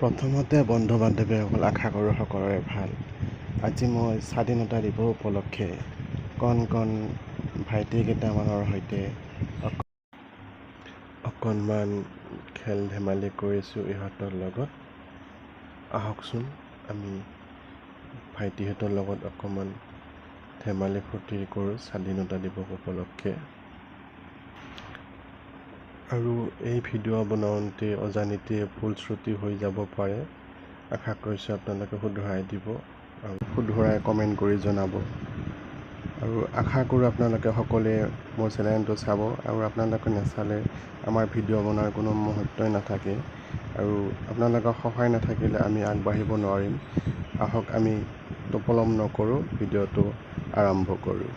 প্ৰথমতে বন্ধু বান্ধৱীসকল আশা কৰোঁ সকলোৰে ভাল। আজি মই স্বাধীনতা দিৱস উপলক্ষে কণ ভাইটি কেইটামানৰ সৈতে অকণমান খেল ধেমালি কৰিছোঁ ইহঁতৰ লগত। আহকচোন আমি ভাইটিহঁতৰ লগত অকণমান ধেমালি ফূৰ্তি কৰোঁ স্বাধীনতা দিৱস উপলক্ষে। আৰু এই ভিডিঅ' বনাওঁতে অজানিতে ভুল শ্ৰুতি হৈ যাব পাৰে। আশা কৰিছোঁ আপোনালোকে শুধৰাই দিব আৰু শুধৰাই কমেণ্ট কৰি জনাব। আৰু আশা কৰোঁ আপোনালোকে সকলোৱে মোৰ চেনেলটো চাব। আৰু আপোনালোকে নাচালে আমাৰ ভিডিঅ' বনোৱাৰ কোনো মুহূৰ্তই নাথাকে। আৰু আপোনালোকৰ সহায় নাথাকিলে আমি আগবাঢ়িব নোৱাৰিম। আহক আমি পলম নকৰোঁ, ভিডিঅ'টো আৰম্ভ কৰোঁ।